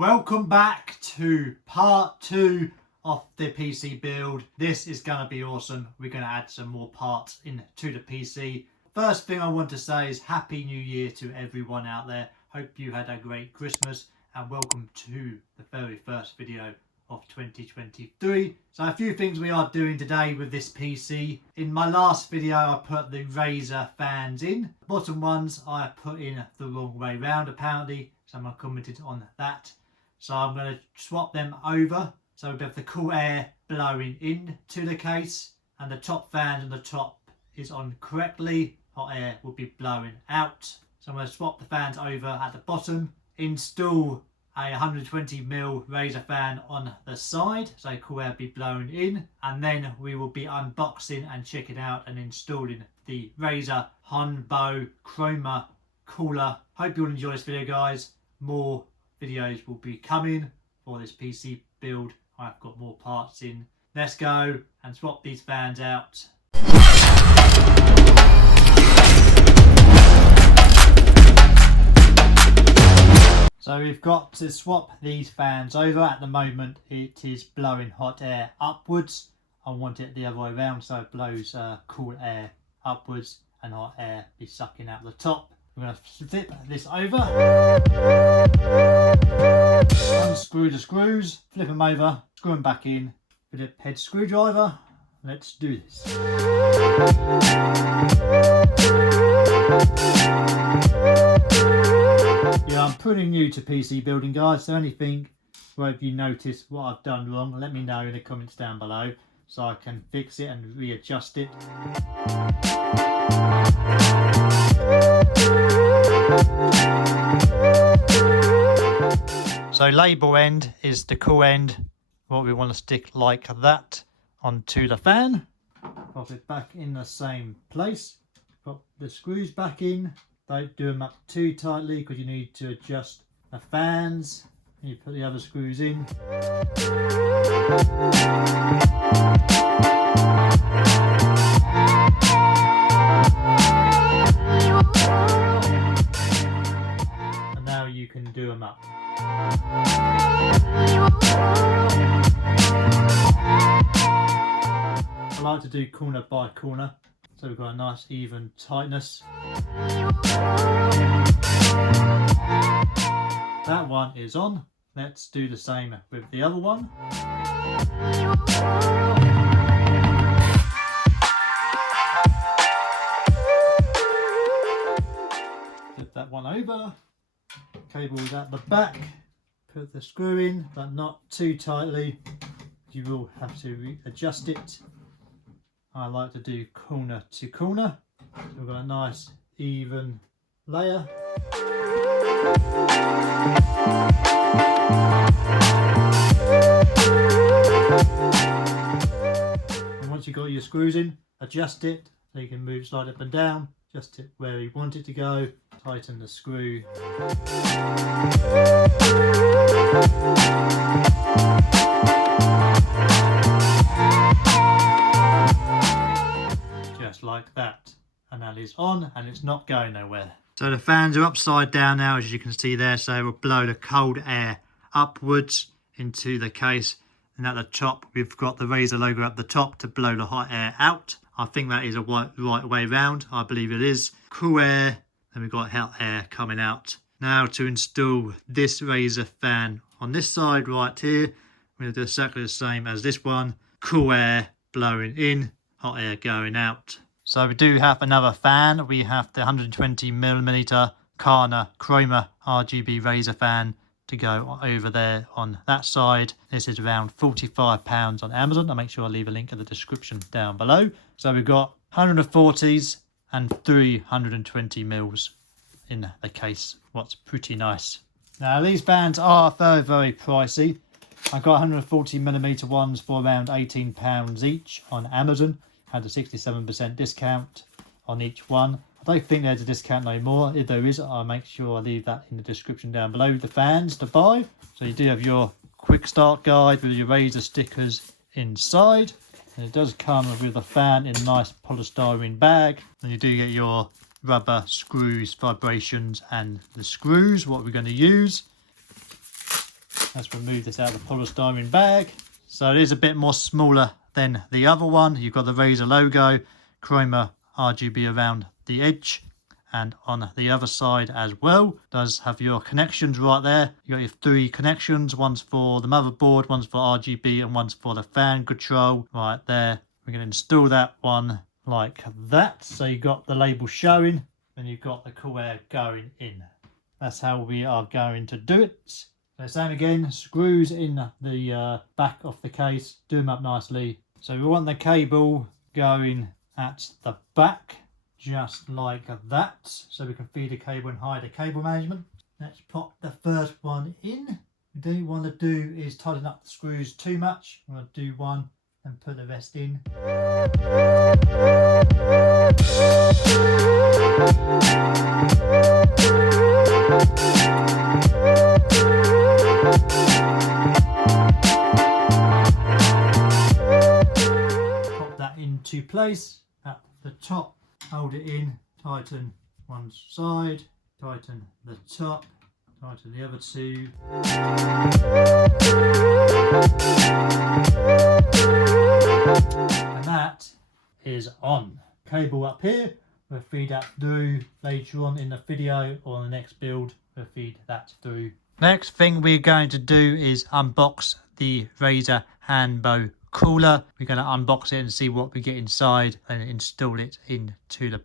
Welcome back to part 2 of the PC build. This is going to be awesome. We're going to add some more parts into the PC. First thing I want to say is Happy New Year to everyone out there. Hope you had a great Christmas and welcome to the very first video of 2023. So a few things we are doing today with this PC. In my last video I put the Razer fans in. Bottom ones I put in the wrong way round apparently. Someone commented on that. So I'm going to swap them over. So we have the cool air blowing into the case and the top fan on the top is on correctly. Hot air will be blowing out. So I'm going to swap the fans over at the bottom. Install a 120mm Razer fan on the side so cool air be blown in, and then we will be unboxing and checking out and installing the Razer HANBO Chroma cooler. Hope you all enjoy this video, guys. More videos will be coming for this PC build. I've got more parts in. Let's go and swap these fans out. So we've got to swap these fans over. At the moment it is blowing hot air upwards. I want it the other way around so it blows cool air upwards and hot air be sucking out the top. We're going to flip this over, unscrew the screws, flip them over, screw them back in with a head screwdriver. Let's do this. Yeah, I'm pretty new to PC building, guys, so anything where if you notice what I've done wrong, let me know in the comments down below so I can fix it and readjust it. So label end is the cool end, what we want to stick like that onto the fan. Pop it back in the same place, pop the screws back in. Don't do them up too tightly because you need to adjust the fans. You put the other screws in. And now you can do them up. I like to do corner by corner, so we've got a nice even tightness. That one is on. Let's do the same with the other one. Flip that one over. Cables at the back. Put the screw in, but not too tightly. You will have to adjust it. I like to do corner to corner. So we've got a nice even layer. And once you've got your screws in, adjust it so you can move slide up and down. Adjust it where you want it to go. Tighten the screw. Just like that. And that is on and it's not going nowhere. So the fans are upside down now, as you can see there, so it will blow the cold air upwards into the case, and at the top we've got the Razer logo at the top to blow the hot air out. I think that is a right way round. I believe it is. Cool air, and we've got hot air coming out. Now to install this Razer fan on this side right here, we're going to do exactly the same as this one. Cool air blowing in, hot air going out. So we do have another fan. We have the 120mm Chroma RGB Razer fan to go over there on that side. This is around £45 on Amazon. I'll make sure I leave a link in the description down below. So we've got 140s and 320mm in the case. What's pretty nice. Now these fans are very pricey. I got 140mm ones for around £18 each on Amazon. Had a 67% discount on each one. I don't think there's a discount no more. If there is, I'll make sure I leave that in the description down below. The fans to buy. So you do have your quick start guide with your Razer stickers inside. And it does come with a fan in a nice polystyrene bag. And you do get your rubber screws, vibrations, and the screws, what we're going to use. Let's remove this out of the polystyrene bag. So it is a bit more smaller than the other one. You've got the Razer logo, Chroma RGB around the edge, and on the other side as well. Does have your connections right there. You got your 3 connections. One's for the motherboard, one's for RGB, and one's for the fan control right there. We're going to install that one like that. So you've got the label showing, and you've got the cool air going in. That's how we are going to do it. So same again, screws in the back of the case, do them up nicely. So we want the cable going at the back, just like that, so we can feed the cable and hide the cable management. Let's pop the first one in. What we don't want to do is tighten up the screws too much. I'm going to do one and put the rest in. Pop that into place at the top, hold it in, tighten one side, tighten the top, tighten the other 2. And that is on. Cable up here, we'll feed that through later on in the video, or on the next build we'll feed that through. Next thing we're going to do is unbox the Razer HANBO cooler. We're going to unbox it and see what we get inside and install it into the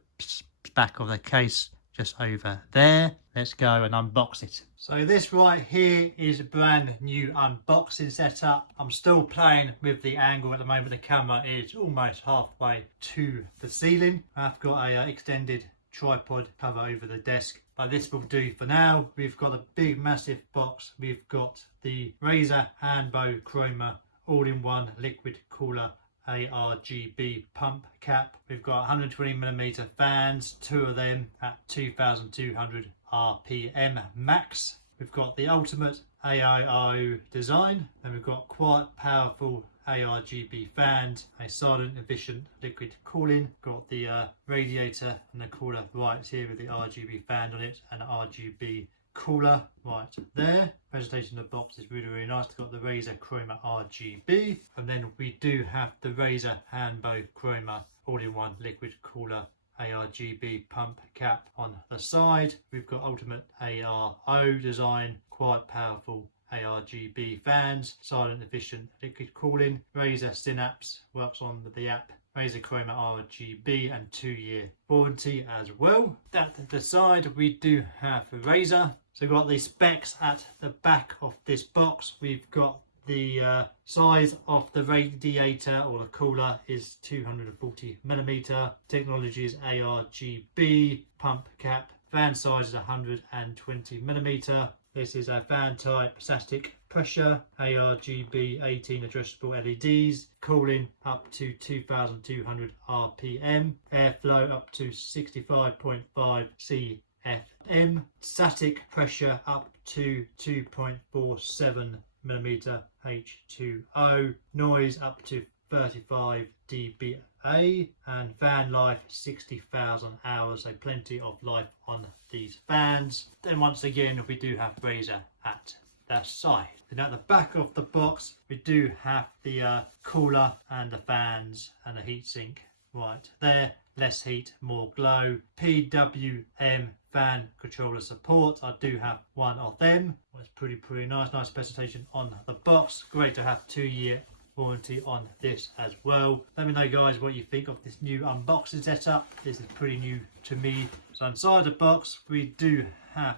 back of the case just over there. Let's go and unbox it. So this right here is a brand new unboxing setup. I'm still playing with the angle at the moment. The camera is almost halfway to the ceiling. I've got a extended tripod cover over the desk, but this will do for now. We've got a big massive box. We've got the Razer HANBO Chroma all-in-one liquid cooler ARGB pump cap. We've got 120mm fans, 2 of them at 2200 RPM max. We've got the ultimate AIO design, and we've got quite powerful ARGB fans, a silent efficient liquid cooling. Got the radiator and the cooler right here with the RGB fan on it, and RGB cooler right there. Presentation of the box is really nice. It's got the Razer Chroma RGB, and then we do have the Razer HANBO Chroma all-in-one liquid cooler ARGB pump cap on the side. We've got ultimate ARO design, quite powerful ARGB fans, silent efficient liquid cooling. Razer Synapse works on the app Razer Chroma RGB, and 2-year warranty as well. At the side we do have Razer. So we've got the specs at the back of this box. We've got the size of the radiator or the cooler is 240mm. Technology is ARGB. Pump cap. Fan size is 120mm. This is a fan type static pressure, ARGB 18 addressable LEDs, cooling up to 2200 RPM, airflow up to 65.5 CFM, static pressure up to 2.47mm H2O, noise up to 35 dBA, and fan life 60,000 hours, so plenty of life on these fans. Then once again we do have Razer at the side. Then at the back of the box we do have the cooler and the fans and the heatsink right there. Less heat, more glow. PWM fan controller support. I do have one of them. It's pretty nice. Nice specification on the box. Great to have 2-year warranty on this as well. Let me know guys what you think of this new unboxing setup. This is pretty new to me. So inside the box we do have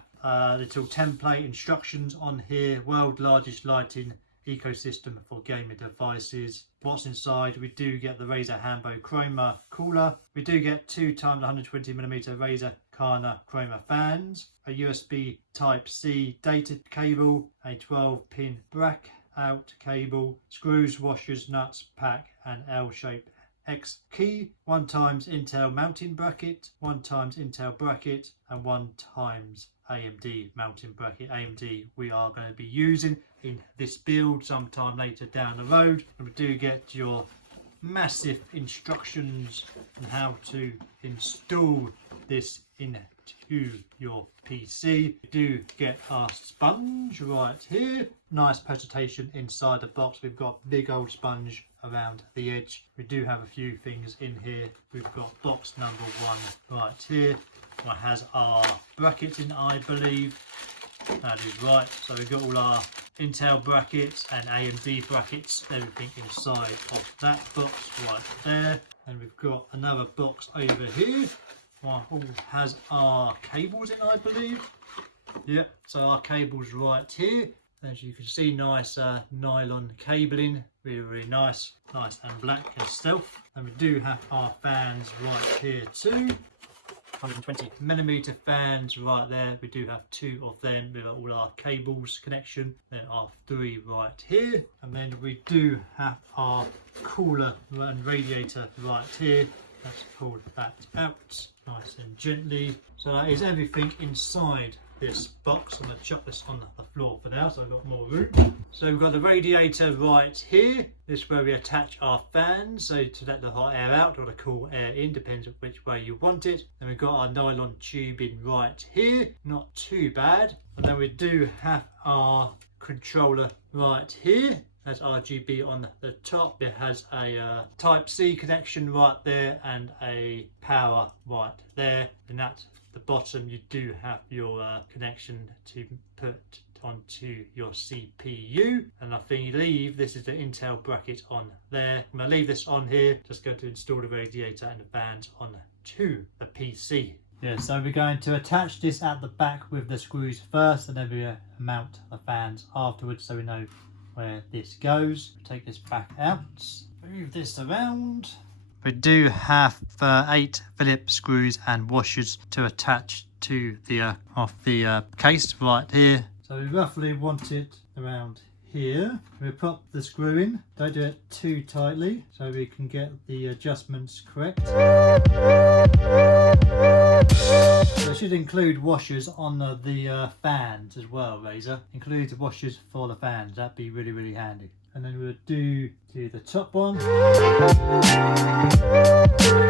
little template instructions on here. World largest lighting ecosystem for gaming devices. What's inside? We do get the Razer HANBO Chroma cooler. We do get 2x 120mm Razer Chroma fans, a USB Type-C data cable, a 12-pin bracket out cable, screws, washers, nuts, pack, and L-shaped X key, 1x Intel mounting bracket, 1x Intel bracket, and 1x AMD mounting bracket. AMD we are going to be using in this build sometime later down the road. And we do get your massive instructions on how to install this into to your PC. You do get our sponge right here. Nice presentation inside the box. We've got big old sponge around the edge. We do have a few things in here. We've got box number 1 right here. It has our brackets in, I believe. That is right. So we've got all our Intel brackets and AMD brackets, everything inside of that box right there. And we've got another box over here. One has our cables in, I believe. Yep, so our cables right here. As you can see, nice nylon cabling, really nice and black and stealth. And we do have our fans right here too. 120mm fans right there. We do have 2 of them with all our cables connection. There are 3 right here, and then we do have our cooler and radiator right here. Let's pull that out nice and gently. So that is everything inside this box. I'm going to chuck this on the floor for now so I've got more room. So we've got the radiator right here. This is where we attach our fans, so to let the hot air out or the cool air in, depends on which way you want it. Then we've got our nylon tubing right here, not too bad. And then we do have our controller right here. Has RGB on the top. It has a type C connection right there and a power right there, and at the bottom you do have your connection to put onto your CPU. And I believe this is the Intel bracket on there. I'm going to leave this on here, just going to install the radiator and the fans onto the PC. Yeah, so we're going to attach this at the back with the screws first, and then we mount the fans afterwards so we know where this goes. Take this back out, move this around. We do have 8 Phillips screws and washers to attach to the case right here. So we roughly want it around here. We pop the screw in, don't do it too tightly so we can get the adjustments correct. So it should include washers on the fans as well, Razer. Includes washers for the fans, that'd be really handy. And then we'll do the top one.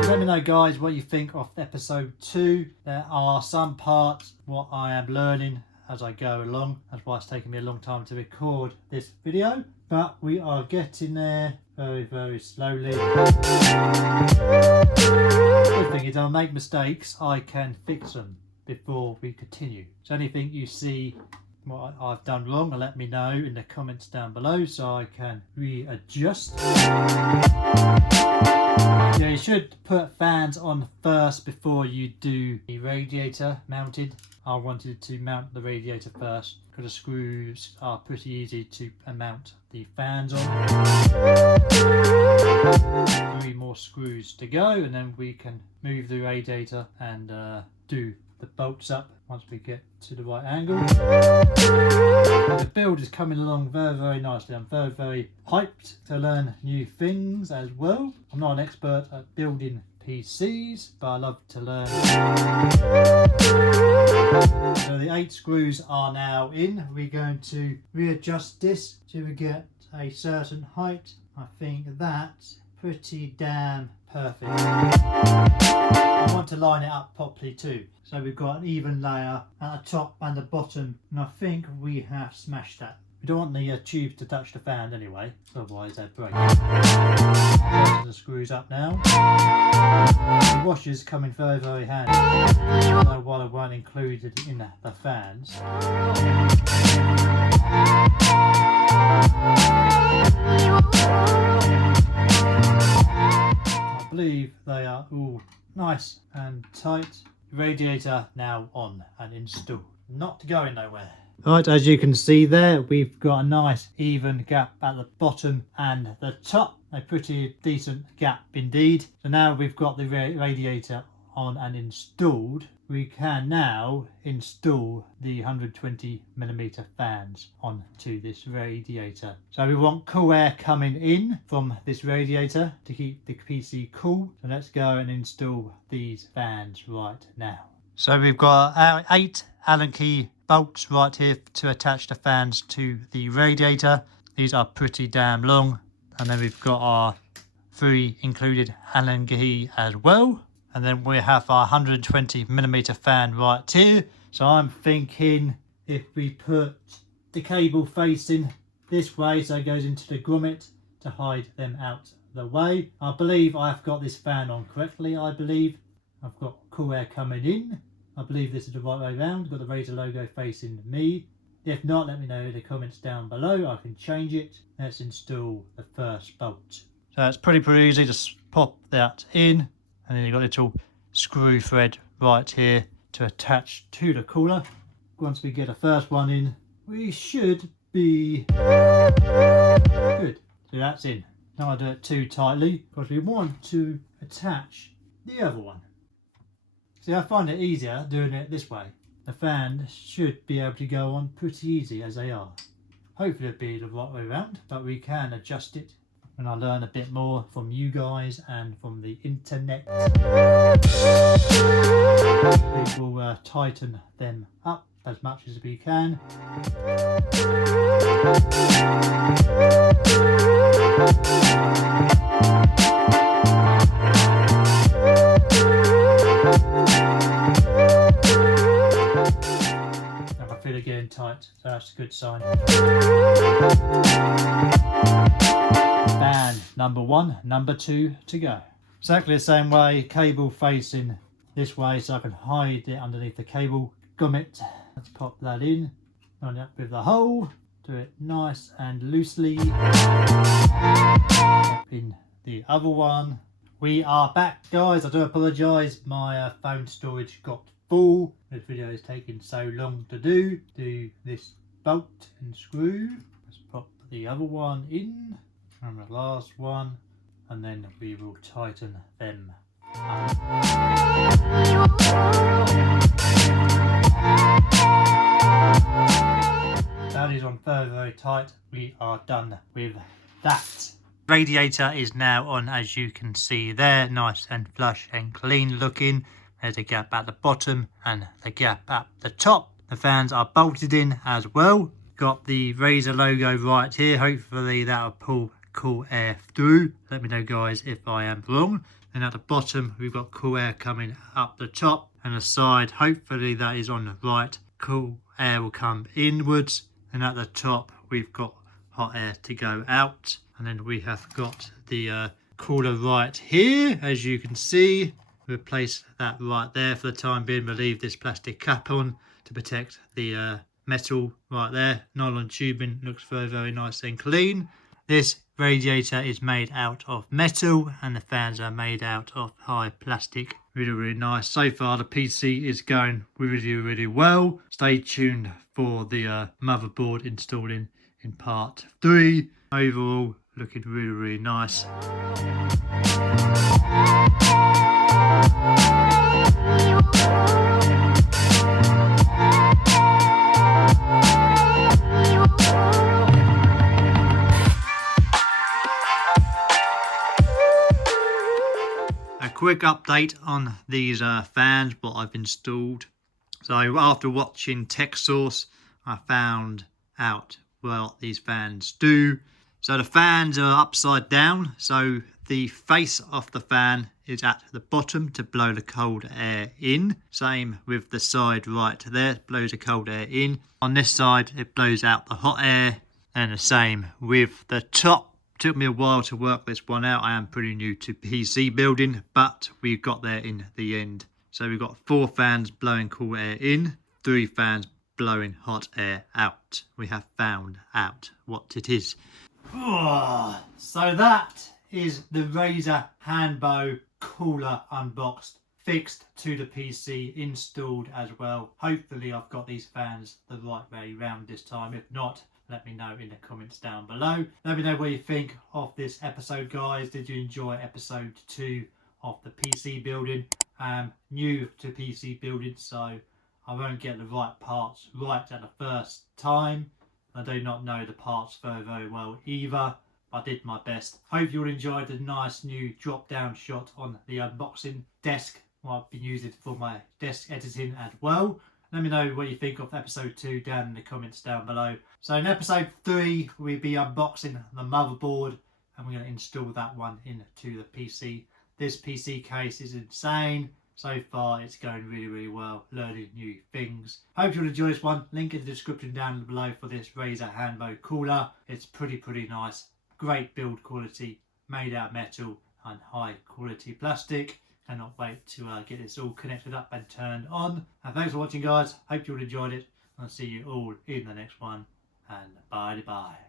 Let me know guys what you think of episode 2. There are some parts what I am learning as I go along. That's why it's taken me a long time to record this video, but we are getting there very slowly. The good thing is I'll make mistakes, I can fix them before we continue. So anything you see what I've done wrong, let me know in the comments down below so I can readjust. Yeah, you should put fans on first before you do the radiator mounted. I wanted to mount the radiator first because the screws are pretty easy to mount the fans on. 3 more screws to go, and then we can move the radiator and do the bolts up once we get to the right angle. The build is coming along very nicely. I'm very hyped to learn new things as well. I'm not an expert at building PCs, but I love to learn. So the 8 screws are now in. We're going to readjust this till we get a certain height. I think that's pretty damn perfect. I want to line it up properly too. So we've got an even layer at the top and the bottom, and I think we have smashed that. We don't want the tubes to touch the fan anyway, otherwise they'd break. The screws up now. The washers come in very handy. I don't know why they weren't included in the fans. I believe they are all nice and tight. Radiator now on and installed. Not going nowhere. Right, as you can see there, we've got a nice even gap at the bottom and the top. A pretty decent gap indeed. So now we've got the radiator on and installed, we can now install the 120mm fans onto this radiator. So we want cool air coming in from this radiator to keep the PC cool. So let's go and install these fans right now. So we've got our 8 Allen key bolts right here to attach the fans to the radiator. These are pretty damn long. And then we've got our 3 included Allen key as well. And then we have our 120mm fan right here. So I'm thinking if we put the cable facing this way, so it goes into the grommet to hide them out the way. I believe I've got this fan on correctly. I believe I've got cool air coming in. I believe this is the right way around. Got the Razer logo facing me. If not, let me know in the comments down below. I can change it. Let's install the first bolt. So it's pretty easy. Just pop that in, and then you've got a little screw thread right here to attach to the cooler. Once we get the first one in, we should be good. So that's in. Don't want to do it too tightly because we want to attach the other one. See, I find it easier doing it this way. The fan should be able to go on pretty easy as they are. Hopefully it'll be the right way around, but we can adjust it when I learn a bit more from you guys and from the internet. We will tighten them up as much as we can. I feel it getting tight, so that's a good sign. Fan number 1, number 2 to go. Exactly the same way, cable facing this way so I can hide it underneath the cable grommet. Let's pop that in, line it up with the hole, do it nice and loosely. Pop in the other one. We are back, guys. I do apologise, my phone storage got full. This video is taking so long to do. Do this bolt and screw. Let's pop the other one in, and the last one, and then we will tighten them up. That is on very, very tight. We are done with that. Radiator is now on, as you can see there, nice and flush and clean looking. There's a gap at the bottom and the gap at the top. The fans are bolted in as well. Got the Razer logo right here. Hopefully that'll pull cool air through. Let me know, guys, if I am wrong. And at the bottom we've got cool air coming up the top and the side. Hopefully that is on the right. Cool air will come inwards, and at the top we've got hot air to go out. And then we have got the cooler right here, as you can see. We'll place that right there for the time being. We'll leave this plastic cap on to protect the metal right there. Nylon tubing looks very, very nice and clean. This radiator is made out of metal and the fans are made out of high plastic. Really, really nice. So far the PC is going really, really well. Stay tuned for the motherboard installing in part 3. Overall, looking really, really nice. A quick update on these fans, what I've installed. So after watching Tech Source, I found out what these fans do. So the fans are upside down, so the face of the fan is at the bottom to blow the cold air in. Same with the side right there, it blows the cold air in. On this side it blows out the hot air, and the same with the top. Took me a while to work this one out. I am pretty new to PC building, but we got there in the end. So we've got 4 fans blowing cool air in, 3 fans blowing hot air out. We have found out what it is. Oh, so that is the Razer HANBO cooler unboxed, fixed to the PC, installed as well. Hopefully I've got these fans the right way round this time. If not, let me know in the comments down below. Let me know what you think of this episode, guys. Did you enjoy episode 2 of the PC building? I'm new to PC building, so I won't get the right parts right at the first time. I do not know the parts very, very well either. I did my best. Hope you all enjoyed the nice new drop down shot on the unboxing desk. I've been using it for my desk editing as well. Let me know what you think of episode 2 down in the comments down below. So in episode 3 we'll be unboxing the motherboard and we're going to install that one into the PC This PC case is insane. So far, it's going really, really well, learning new things. Hope you'll enjoy this one. Link in the description down below for this Razer HANBO cooler. It's pretty nice. Great build quality, made out of metal and high quality plastic. Cannot wait to get this all connected up and turned on. And thanks for watching, guys. Hope you all enjoyed it. I'll see you all in the next one. And bye.